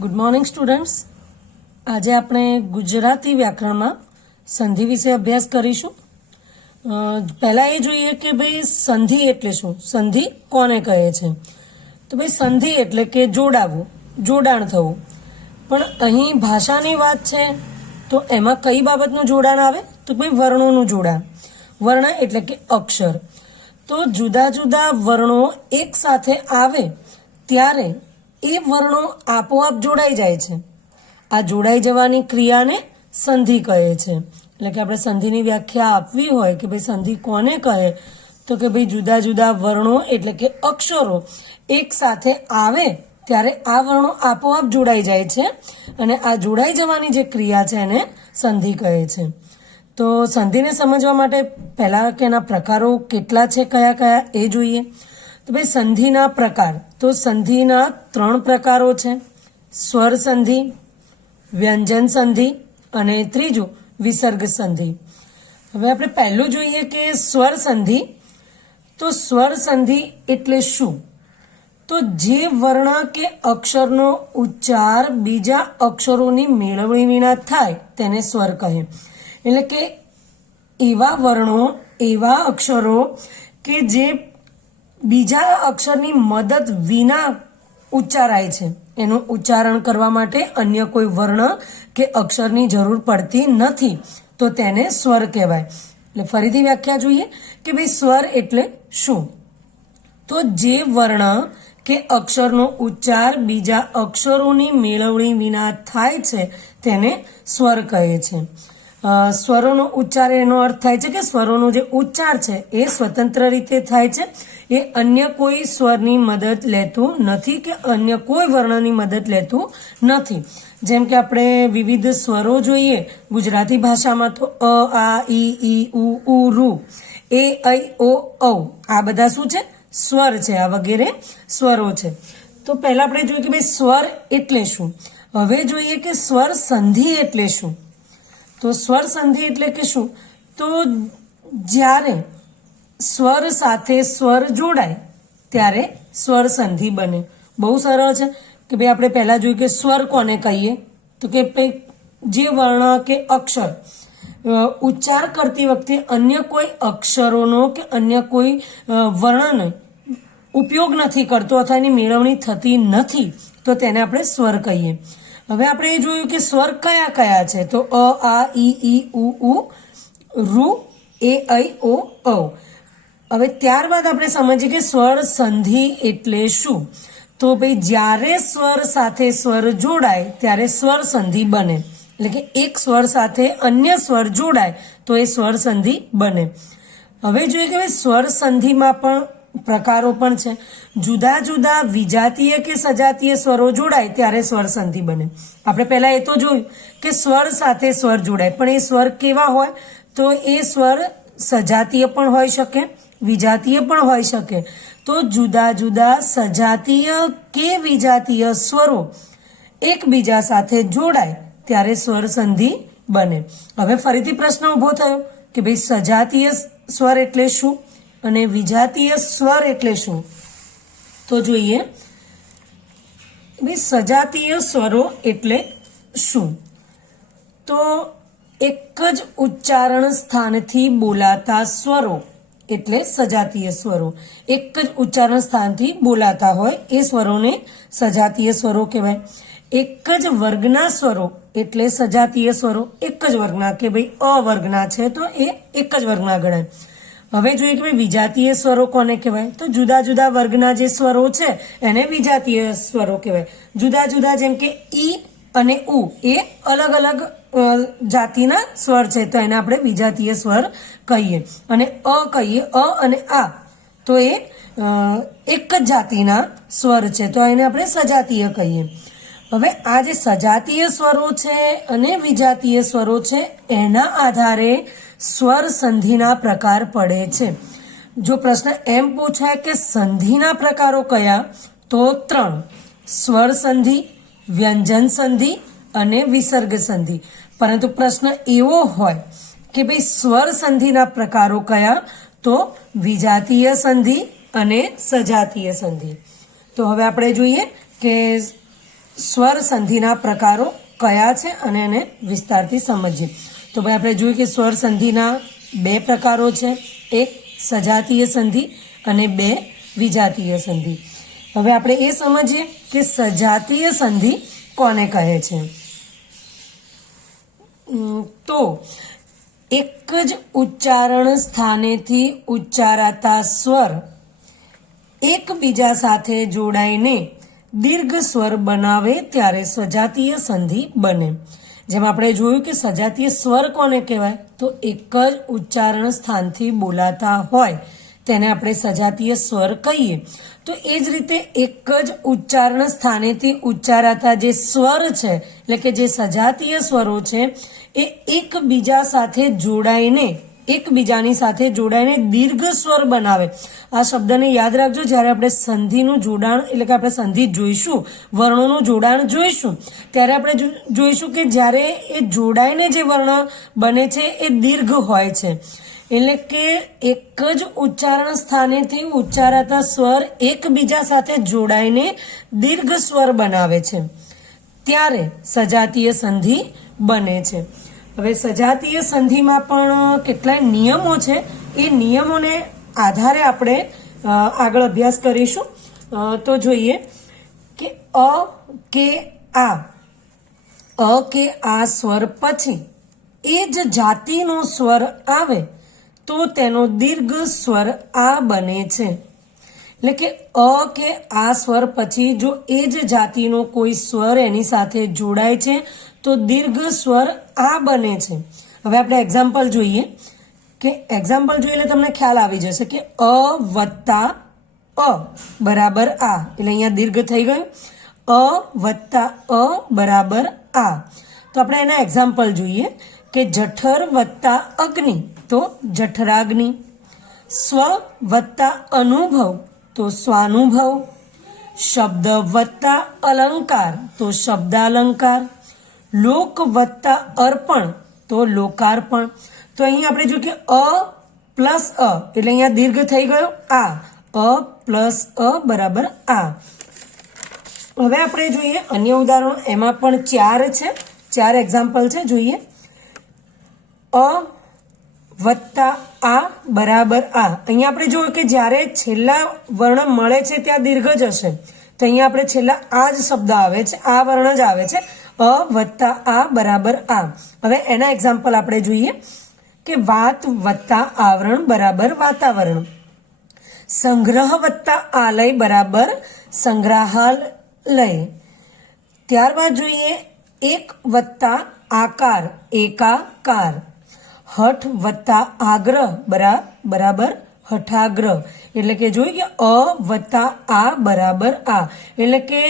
Good morning students. આજે આપણે ગુજરાતી વ્યાકરણમાં સંધિ વિશે અભ્યાસ કરીશું. પહેલાં એ જોઈએ કે ભાઈ સંધિ એટલે શું, સંધિ કોને કહે છે. તો ભાઈ સંધિ એટલે કે જોડાવવું, જોડાણ થવું. પણ અહીં ભાષાની વાત છે તો એમાં કઈ બાબતનું જોડાણ આવે તો ભાઈ વર્ણોનું જોડાણ. વર્ણ એટલે કે અક્ષર. તો જુદા જુદા વર્ણો એક સાથે આવે ત્યારે એ વર્ણો આપોઆપ જોડાઈ જાય છે. આ જોડાઈ જવાની ક્રિયાને સંધિ કહે છે. એટલે કે આપણે સંધિની વ્યાખ્યા આપવી હોય કે ભાઈ સંધિ કોને કહે તો કે ભાઈ જુદા જુદા વર્ણો એટલે કે અક્ષરો એક સાથે આવે ત્યારે આ વર્ણો આપોઆપ જોડાઈ જાય છે અને આ જોડાઈ જવાની જે ક્રિયા છે એને સંધિ કહે છે. તો સંધિને સમજવા માટે પહેલા કે એના પ્રકારો કેટલા છે, કયા કયા એ જોઈએ. તો ભાઈ સંધિના પ્રકાર, તો સંધિના 3 પ્રકારો છે: સ્વર સંધિ, વ્યંજન સંધિ અને ત્રીજું વિસર્ગ સંધિ. હવે આપણે પહેલું જોઈએ કે સ્વર સંધિ. તો સ્વર સંધિ એટલે શું? તો જે વર્ણ કે અક્ષરનો ઉચ્ચાર બીજા અક્ષરોની મેળવણી વિના થાય તેને સ્વર કહે. એટલે કે એવા વર્ણો, એવા અક્ષરો કે જે બીજા અક્ષરની મદદ વિના ઉચ્ચારાય છે, એનું ઉચ્ચારણ કરવા માટે અન્ય કોઈ વર્ણ કે અક્ષરની જરૂર પડતી નથી, તો તેને સ્વર કહેવાય. એટલે ફરીથી વ્યાખ્યા જોઈએ કે ભાઈ સ્વર એટલે શું? તો જે વર્ણ કે અક્ષરનો ઉચ્ચાર બીજા અક્ષરોની મેળવણી વિના થાય છે તેને સ્વર કહે છે. સ્વરોનો ઉચ્ચાર એનો અર્થ થાય છે કે સ્વરોનો જે ઉચ્ચાર છે એ સ્વતંત્ર રીતે થાય છે, એ અન્ય કોઈ સ્વરની મદદ લેતું નથી કે અન્ય કોઈ વર્ણની મદદ લેતું નથી. જેમ કે આપણે વિવિધ સ્વરો જોઈએ ગુજરાતી ભાષામાં, તો અ, આ, ઈ, ઉ, ઋ, એ, ઐ, ઓ, ઔ, આ બધા શું છે? સ્વર છે. આ વગેરે સ્વરો છે. તો પહેલા આપણે જોઈએ કે ભાઈ સ્વર એટલે શું. હવે જોઈએ કે સ્વર સંધિ એટલે શું. તો સ્વર સંધિ એટલે કે શું? તો જ્યારે સ્વર સાથે સ્વર જોડાય ત્યારે સ્વર સંધિ બને. બહુ સરળ છે કે ભાઈ આપણે પહેલા જોયું કે સ્વર કોને કહીએ તો કે જે વર્ણ કે અક્ષર ઉચ્ચાર કરતી વખતે અન્ય કોઈ અક્ષરોનો કે અન્ય કોઈ વર્ણનો ઉપયોગ નથી કરતો અથવા એની મેળવણી થતી નથી, તો તેને આપણે સ્વર કહીએ. હવે આપણે એ જોયું કે સ્વર કયા કયા છે. તો અ, આ, ઈ, ઉ, ઋ, એ, ઐ, ઓ, ઔ. હવે ત્યારબાદ આપણે સમજીએ કે સ્વર સંધિ એટલે શું. તો ભાઈ જ્યારે સ્વર સાથે સ્વર જોડાય ત્યારે સ્વર સંધિ બને. એટલે કે એક સ્વર સાથે અન્ય સ્વર જોડાય તો એ સ્વર સંધિ બને. હવે જોઈએ કે સ્વર સંધિમાં પણ પ્રકારો પણ છે. જુદા જુદા વિજાતીય કે સજાતીય સ્વરો જોડાય ત્યારે સ્વર સંધિ બને. આપણે પહેલા એ તો જોયું કે સ્વર સાથે સ્વર જોડાય, પણ એ સ્વર કેવા હોય? તો એ સ્વર સજાતીય પણ હોઈ શકે, વિજાતીય પણ હોઈ શકે. તો જુદા જુદા સજાતીય કે વિજાતીય સ્વરો એકબીજા સાથે જોડાય ત્યારે સ્વર સંધિ બને. હવે ફરીથી પ્રશ્ન ઊભો થયો કે ભાઈ સજાતીય સ્વર એટલે શું અને વિજાતીય સ્વર એટલે શું? તો જોઈએ ભાઈ સજાતીય સ્વરો એટલે શું. તો એક જ ઉચ્ચારણ સ્થાનથી બોલાતા સ્વરો એટલે સજાતીય સ્વરો. એક જ ઉચ્ચારણ સ્થાનથી બોલાતા હોય એ સ્વરોને સજાતીય સ્વરો કહેવાય. એક જ વર્ગના સ્વરો એટલે સજાતીય સ્વરો. એક જ વર્ગના કે ભાઈ અ વર્ગના છે તો એ એક જ વર્ગના ગણાય. હવે જોઈએ કે ભાઈ વિજાતીય સ્વરો કોને કહેવાય. તો જુદા જુદા વર્ગના જે સ્વરો છે એને વિજાતીય સ્વરો કહેવાય. જુદા જુદા જેમ કે ઈ અને ઉ એ અલગ અલગ જાતિના સ્વર છે તો એને આપણે વિજાતીય સ્વર કહીએ. અને અ કહીએ, અ અને આ, તો એ એક જ જાતિના સ્વર છે તો એને આપણે સજાતીય કહીએ. હવે આ જે સજાતીય સ્વરો છે અને વિજાતીય સ્વરો છે એના આધારે સ્વર સંધિના પ્રકાર પડે છે. જો પ્રશ્ન એમ પૂછાય કે સંધિના પ્રકારો કયા, તો 3: સ્વર સંધિ, વ્યંજન સંધિ અને વિસર્ગ સંધિ. પરંતુ પ્રશ્ન એવો હોય કે ભાઈ સ્વર સંધિના પ્રકારો કયા, તો વિજાતીય સંધિ અને સજાતીય સંધિ. તો હવે આપણે જોઈએ કે સ્વર સંધિના પ્રકારો કયા છે અને એને વિસ્તારથી સમજીએ. તો ભાઈ આપણે જોયું કે સ્વર સંધિના બે પ્રકારો છે, એક સજાતીય સંધિ અને બે વિજાતીય સંધિ. હવે આપણે એ સમજીએ કે સજાતીય સંધિ કોને કહે છે. તો એક જ ઉચ્ચારણ સ્થાનેથી ઉચ્ચારાતા સ્વર એકબીજા સાથે જોડાઈને દીર્ઘ સ્વર બનાવે ત્યારે સજાતીય સંધિ બને. જેમ આપણે જોયું કે સજાતીય સ્વર કોને કહેવાય, તો એક જ ઉચ્ચારણ સ્થાનથી બોલાતા હોય તેને આપણે સજાતીય સ્વર કહીએ. તો એ જ રીતે એક જ ઉચ્ચારણ સ્થાનેથી ઉચ્ચારાતા જે સ્વર છે, એટલે કે જે સજાતીય સ્વરો છે, એ એકબીજાની સાથે જોડાઈને દીર્ઘ સ્વર બનાવે. આ શબ્દને યાદ રાખજો. જ્યારે આપણે સંધિનું જોડાણ, એટલે કે આપણે સંધિ જોઈશું, વર્ણોનું જોડાણ જોઈશું, ત્યારે આપણે જોઈશું કે જ્યારે એ જોડાઈને જે વર્ણ બને છે એ દીર્ઘ હોય છે. એટલે કે એક જ ઉચ્ચારણ સ્થાનેથી ઉચ્ચારાતા સ્વર એકબીજા સાથે જોડાઈને દીર્ઘ સ્વર બનાવે છે ત્યારે સજાતીય સંધિ બને છે. હવે સજાતીય સંધિમાં પણ કેટલાય નિયમો છે. એ નિયમોને આધારે આપણે આગળ અભ્યાસ કરીશું. તો જોઈએ કે અ કે આ સ્વર પછી એ જ જાતિનો સ્વર આવે તો તેનો દીર્ઘ સ્વર આ બને છે. એટલે કે અ કે આ સ્વર પછી જો એ જ જાતિનો કોઈ સ્વર એની સાથે જોડાય છે તો દીર્ઘ સ્વર આ બને છે. હવે આપણે એક્ઝામ્પલ જોઈએ એટલે તમને ખ્યાલ આવી જશે કે અ વત્તા અ બરાબર આ, એટલે અહીંયા દીર્ઘ થઈ ગયું. અ વત્તા અ બરાબર આ. તો આપણે એના એક્ઝામ્પલ જોઈએ કે જઠર વત્તા અગ્નિ તો જઠરાગ્નિ, સ્વ વત્તા અનુભવ તો સ્વાનુભવ, શબ્દ વત્તા અલંકાર તો શબ્દાલંકાર, લોક વત્તા અર્પણ તો લોકાર્પણ. તો અહીં આપણે જોયું કે અ પ્લસ અ એટલે અહીંયા દીર્ઘ થઈ ગયો આ. અ પ્લસ અ બરાબર આ. હવે આપણે જોઈએ અન્ય ઉદાહરણો. એમાં પણ 4 છે, 4 એક્ઝામ્પલ છે. જોઈએ અ વત્તા આ બરાબર આ. અહીંયા આપણે જોયું કે જ્યારે છેલ્લા વર્ણ મળે છે ત્યાં દીર્ઘ જ હશે. તો અહીંયા આપણે છેલ્લા આ જ શબ્દ આવે છે, આ વર્ણ જ આવે છે. અ વત્તા આ બરાબર આ. હવે એના એક્ઝામ્પલ આપણે જોઈએ કે વાત વત્તા આવરણ બરાબર વાતાવરણ, સંગ્રહ વત્તા આલય બરાબર સંગ્રહાલય. ત્યારબાદ જોઈએ એક વત્તા આકાર એકાકાર, હઠ વત્તા આગ્રહ બરાબર હઠાગ્રહ. એટલે કે જોઈએ કે અ વત્તા આ બરાબર આ. એટલે કે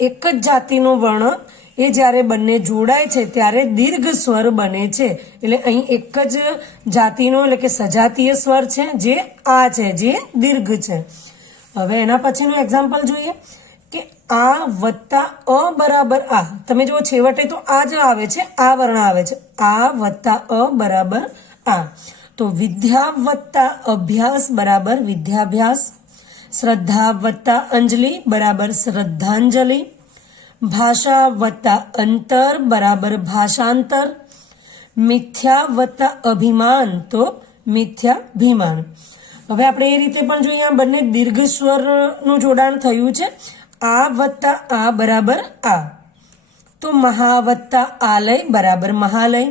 એક જ જાતિનો વર્ણ એ જ્યારે બંને જોડાય છે ત્યારે દીર્ઘ સ્વર બને છે. એટલે અહીં એક જ જાતિનો એટલે કે સજાતીય સ્વર છે જે આ છે, જે દીર્ઘ છે. હવે એના પછીનું એક્ઝામ્પલ જોઈએ કે આ વત્તા અ બરાબર આ. તમે જુઓ છેવટે તો આ જ આવે છે, આ વર્ણ આવે છે. આ વત્તા અ બરાબર આ. તો વિદ્યા વત્તા અભ્યાસ બરાબર વિદ્યાભ્યાસ, શ્રદ્ધા વત્તા અંજલિ બરાબર શ્રદ્ધાંજલિ, ભાષા વત્તા અંતર બરાબર ભાષાંતર, મિથ્યા વત્તા અભિમાન તો મિથ્યાભિમાન. હવે આપણે એ રીતે પણ જોઈએ આ બંને દીર્ઘ સ્વરનું જોડાણ થયું છે. આ વત્તા આ બરાબર આ. તો મહા વત્તા આલય બરાબર મહાલય,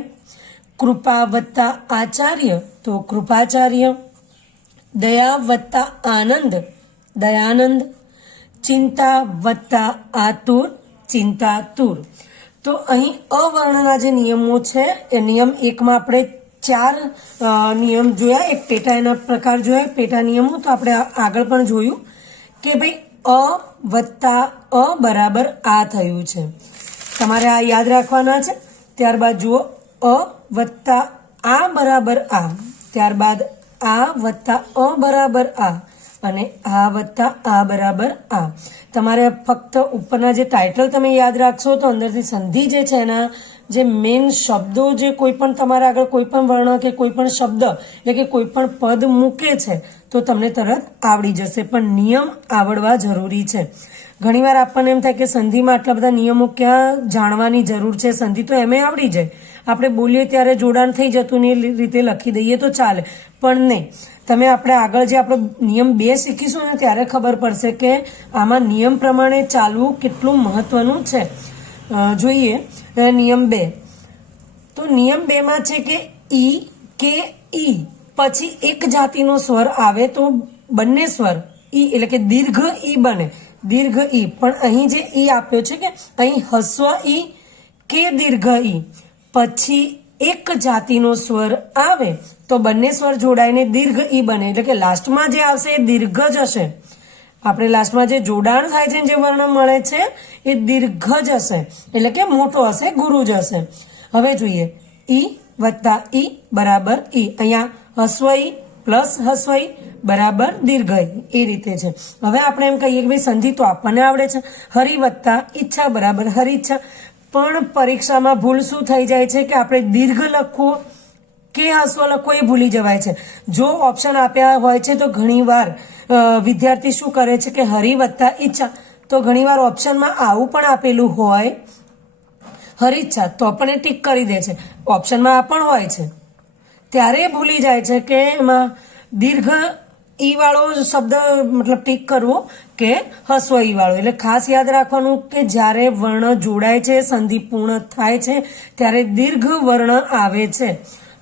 કૃપા વત્તા આચાર્ય તો કૃપાચાર્ય, દયા વત્તા આનંદ દયાનંદ, ચિંતા વત્તા આતુર ચિંતાતુર. તો અહીં અવર્ણના જે નિયમો છે એ નિયમ 1માં આપણે 4 નિયમ જોયા, એક પેટાના પ્રકાર જોયા, પેટા નિયમો. તો આપણે આગળ પણ જોયું કે ભાઈ અ વત્તા અ બરાબર આ થયું છે. તમારે આ યાદ રાખવાના છે. ત્યારબાદ જુઓ અ વત્તા આ બરાબર આ, ત્યારબાદ આ વત્તા અ બરાબર આ અને આ વત્તા આ બરાબર આ. તમારે ફક્ત ઉપરના જે ટાઇટલ તમે યાદ રાખશો તો અંદરથી સંધિ જે છે એના જે મેઇન શબ્દો, જે કોઈ પણ તમારા આગળ કોઈ પણ વર્ણ કે કોઈ પણ શબ્દ એટલે કે કોઈ પણ પદ મૂકે છે તો તમને તરત આવડી જશે. પણ નિયમ આવડવા જરૂરી છે. ઘણીવાર આપણને એમ થાય કે સંધિમાં આટલા બધા નિયમો ક્યાં જાણવાની જરૂર છે, સંધિ તો એમ આવડી જાય, આપણે બોલીએ ત્યારે જોડાણ થઈ જતું ને એ રીતે લખી દઈએ તો ચાલે, પણ નહીં. તમે આપણે આગળ જે આપણો નિયમ 2 શીખીશું ને ત્યારે ખબર પડશે કે આમાં નિયમ પ્રમાણે ચાલવું કેટલું મહત્વનું છે. જોઈએ નિયમ 2. તો નિયમ 2 માં છે કે ઈ કે ઈ પછી એક જાતિનો સ્વર આવે તો બંને સ્વર ઈ એટલે કે દીર્ઘ ઈ બને, દીર્ઘ ઈ. પણ અહીં જે ઈ આપ્યો છે કે અહીં હસ્વ ઈ કે દીર્ઘ ઈ પછી એક જાતિનો સ્વર આવે તો બંને સ્વર જોડાઈને દીર્ઘ ઈ બને, એટલે કે લાસ્ટમાં જે આવશે એ દીર્ઘ જ હશે. આપણે લાસ્ટમાં જે જોડાણ થાય છે, જે વર્ણ મળે છે એ દીર્ઘ જ હશે, એટલે કે મોટો હશે, ગુરુ જ હશે. હવે જોઈએ ઈ વત્તા ઈ બરાબર ઈ, અહીંયા હસ્વ ઈ પ્લસ હસ્વ ઈ બરાબર દીર્ઘ ઈ, એ રીતે છે. હવે આપણે એમ કહીએ કે ભાઈ સંધિ તો આપણને આવડે છે, હરિ વત્તા ઈચ્છા બરાબર હરિચ્છા. પણ પરીક્ષામાં ભૂલ શું થઈ જાય છે કે આપણે દીર્ઘ લખવો કે હસ્વ લખવો એ ભૂલી જવાય છે. જો ઓપ્શન આપ્યા હોય છે તો ઘણીવાર વિદ્યાર્થી શું કરે છે કે હરિ વત્તા ઈચ્છા, તો ઘણીવાર ઓપ્શનમાં આવું પણ આપેલું હોય હરિચ્છા તો પણ એ ટીક કરી દે છે, ઓપ્શનમાં આ પણ હોય છે ત્યારે ભૂલી જાય છે કે એમાં દીર્ઘ ઈ વાળો શબ્દ મતલબ ટીક કરવો કે હસ્વ ઈ વાળો. એટલે ખાસ યાદ રાખવાનું કે જ્યારે વર્ણ જોડાય છે, સંધિ પૂર્ણ થાય છે ત્યારે દીર્ઘ વર્ણ આવે છે.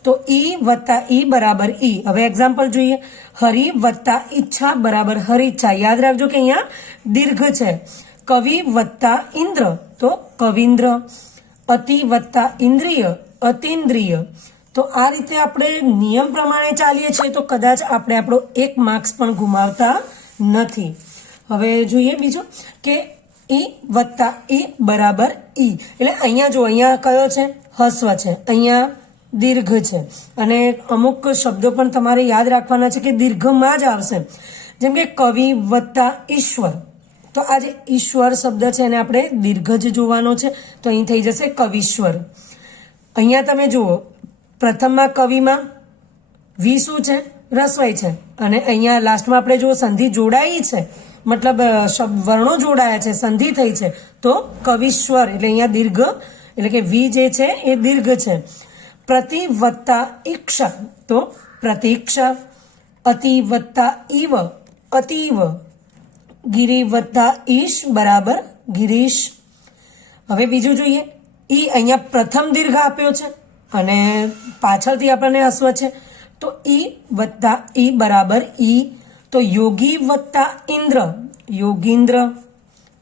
તો ઈ વત્તા ઈ બરાબર ઈ. હવે એક્ઝામ્પલ જોઈએ, હરિ વત્તા ઈચ્છા બરાબર હરિચ્છા. યાદ રાખજો કે અહીંયા દીર્ઘ છે. કવિ વત્તા ઇન્દ્ર તો કવિન્દ્ર. અતિ વત્તા ઇન્દ્રિય અતિન્દ્રિય. તો આ રીતે આપણે નિયમ પ્રમાણે ચાલીએ છીએ તો કદાચ આપણે આપણો 1 માર્ક્સ પણ ગુમાવતા નથી. હવે જોઈએ બીજું કે ઈ વત્તા ઈ બરાબર ઈ. એટલે અહીંયા જો અહીંયા કયો છે હસ્વ છે, અહીંયા દીર્ઘ છે, અને અમુક શબ્દો પણ તમારે યાદ રાખવાના છે કે દીર્ઘમાં જ આવશે. જેમ કે કવિ વત્તા ઈશ્વર, તો આ જે ઈશ્વર શબ્દ છે એને આપણે દીર્ઘ જ જોવાનો છે, તો અહીં થઈ જશે કવિશ્વર. અહીંયા તમે જુઓ પ્રથમમાં કવિમાં વી શું છે રસ્વઈ છે, અને અહીંયા લાસ્ટમાં આપણે જો સંધિ જોડાઈ છે મતલબ શબ્દ વર્ણો જોડાયા છે, સંધિ થઈ છે તો કવિશ્વર. એટલે અહીંયા દીર્ઘ એટલે કે વી જે છે એ દીર્ઘ છે. પ્રતિ વત્તા ઈક્ષા તો પ્રતીક્ષા. અતિ વત્તા ઈવ અતીવ. ગિરી વત્તા ઈશ બરાબર ગિરીશ. હવે બીજું જોઈએ, ઈ અહીંયા પ્રથમ દીર્ઘ આપ્યો છે અને પાછળથી આપણને હસ્વ છે, તો ઈ વત્તા ઈ બરાબર ઈ. તો યોગી વત્તા ઇન્દ્ર યોગીન્દ્ર.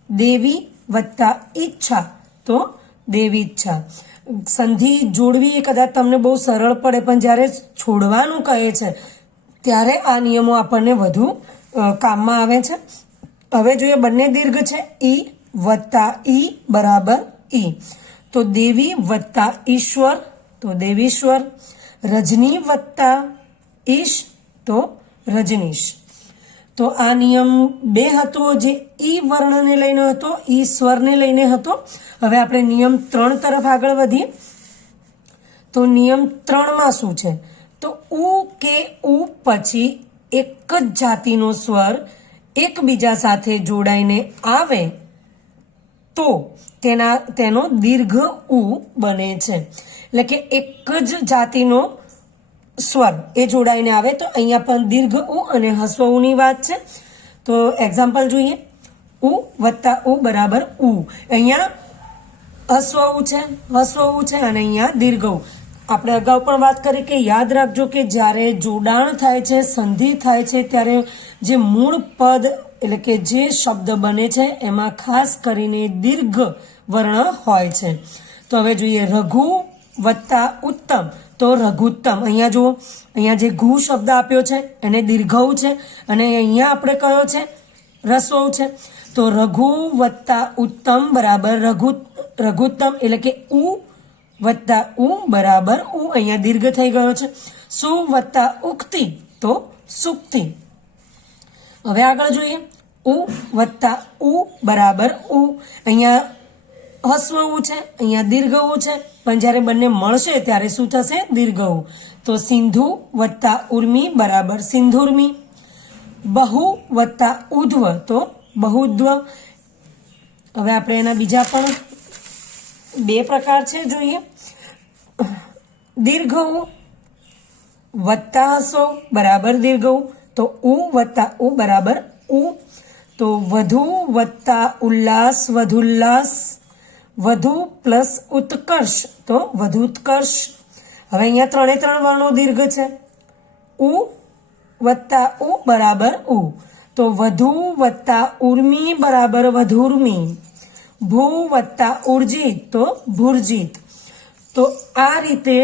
દેવી વત્તા ઈચ્છા તો દેવીચ્છા. સંધિ જોડવી એ કદાચ તમને બહુ સરળ પડે, પણ જ્યારે છોડવાનું કહે છે ત્યારે આ નિયમો આપણને વધુ કામમાં આવે છે. હવે જોઈએ બંને દીર્ઘ છે, ઈ વત્તા ઈ બરાબર ઈ. તો દેવી વત્તા ઈશ્વર તો દેવીશ્વર. રજની વત્તા ઈશ તો રજનીશ. તો આ નિયમ 2 હતો જે ઈ વર્ણને લઈને હતો, ઈ સ્વરને લઈને હતો. હવે આપણે નિયમ 3 તરફ આગળ વધીએ. તો નિયમ 3 માં શું છે, તો ઉ કે ઉ પછી એક જ જાતિનો સ્વર એકબીજા સાથે જોડાઈને આવે તો તેનો દીર્ઘ ઉ બને છે. એટલે કે એક જ જાતિનો સ્વર એ જોડાઈને આવે તો અહીંયા પણ દીર્ઘ ઉ અને હસ્વ ઉની વાત છે. તો એક્ઝામ્પલ જોઈએ, ઉ વત્તા ઉ બરાબર ઉ. અહીંયા હસ્વ ઉ છે અને અહીંયા દીર્ઘ ઉ. આપણે અગાઉ પણ વાત કરી કે યાદ રાખજો કે જ્યારે જોડાણ થાય છે, સંધિ થાય છે ત્યારે જે મૂળ પદ એટલે કે જે શબ્દ બને છે એમાં ખાસ કરીને દીર્ઘ વર્ણ હોય છે. તો હવે જોઈએ રઘુ વત્તા ઉત્તમ તો રઘુત્તમ. અહીંયા જુઓ, અહીંયા જે ઘુ શબ્દ આપ્યો છે એને દીર્ઘઉ છે અને અહીંયા આપણે કયો છે રસ્વઉ છે. તો રઘુ વત્તા ઉત્તમ બરાબર રઘુત્તમ, એટલે કે ઉ વત્તા ઉ બરાબર ઉ. અહીંયા દીર્ઘ થઈ ગયો છે. સુ વત્તા ઉક્તિ તો સુક્તિ. હવે આગળ જોઈએ, ઉ વત્તા ઉ બરાબર ઉ. અહીંયા હસ્વ ઉ છે, અહીંયા દીર્ઘ ઉ છે, પણ જ્યારે બંને મળશે ત્યારે શું થશે દીર્ઘ ઉ. તો સિંધુ વત્તા ઉર્મી બરાબર સિંધુર્મી. બહુ વત્તા ઉધ્વ તો બહુદ્વ. હવે આપણે એના બીજા પણ 2 પ્રકાર છે જોઈએ. દીર્ઘ ઉ વત્તા હસો બરાબર દીર્ઘ ઉ, તો ઉ વત્તા ઉ બરાબર ઉ. તો વધુ વત્તા ઉલ્લાસ વધુલ્લાસ, વધુ પ્લસ ઉત્કર્ષ તો વધુત્કર્ષ. હવે અહીંયા 3 વર્ણો દીર્ઘ છે. ઉ વત્તા ઉ બરાબર ઉ, તો વધુ વત્તા ઉર્મી બરાબર વધુર્મી. ભૂ વત્તા ઉર્જિત તો ભુર્જિત. તો આ રીતે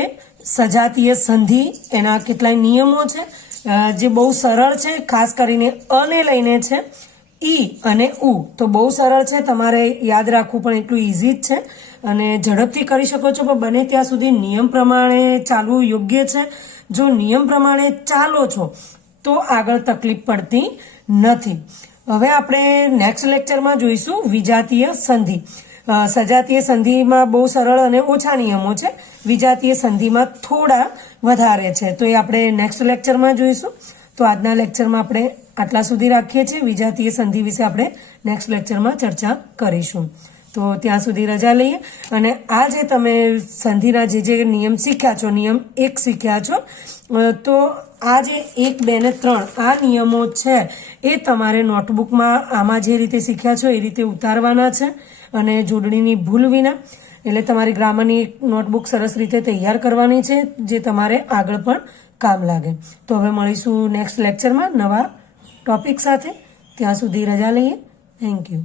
સજાતીય સંધિ એના કેટલાય નિયમો છે જે બહુ સરળ છે, ખાસ કરીને અને લઈને છે. ઈ અને ઉ તો બહુ સરળ છે, તમારે યાદ રાખવું પણ એટલું ઇઝી જ છે અને ઝડપથી કરી શકો છો, પણ બને ત્યાં સુધી નિયમ પ્રમાણે ચાલવું યોગ્ય છે. જો નિયમ પ્રમાણે ચાલો છો તો આગળ તકલીફ પડતી નથી. હવે આપણે નેક્સ્ટ લેક્ચરમાં જોઈશું વિજાતીય સંધિ. સજાતીય સંધિમાં બહુ સરળ અને ઓછા નિયમો છે, વિજાતીય સંધિમાં થોડા વધારે છે, તો એ આપણે નેક્સ્ટ લેક્ચરમાં જોઈશું. તો આજના લેક્ચરમાં આપણે આટલા સુધી રાખીએ છીએ. વિજાતીય સંધિ વિશે આપણે નેક્સ્ટ લેક્ચરમાં ચર્ચા કરીશું. તો ત્યાં સુધી રજા લઈએ. અને આ જે તમે સંધિના જે નિયમ શીખ્યા છો, નિયમ 1 શીખ્યા છો, તો આ જે 1, 2 ને 3 આ નિયમો છે એ તમારે નોટબુકમાં આમાં જે રીતે શીખ્યા છો એ રીતે ઉતારવાના છે અને જોડણીની ભૂલ વિના. એટલે તમારી ગ્રામરની નોટબુક સરસ રીતે તૈયાર કરવાની છે જે તમારે આગળ પણ કામ લાગે. તો હવે મળીશું નેક્સ્ટ લેક્ચરમાં નવા ટોપિક સાથે. ત્યાં સુધી રજા લઈએ. Thank you.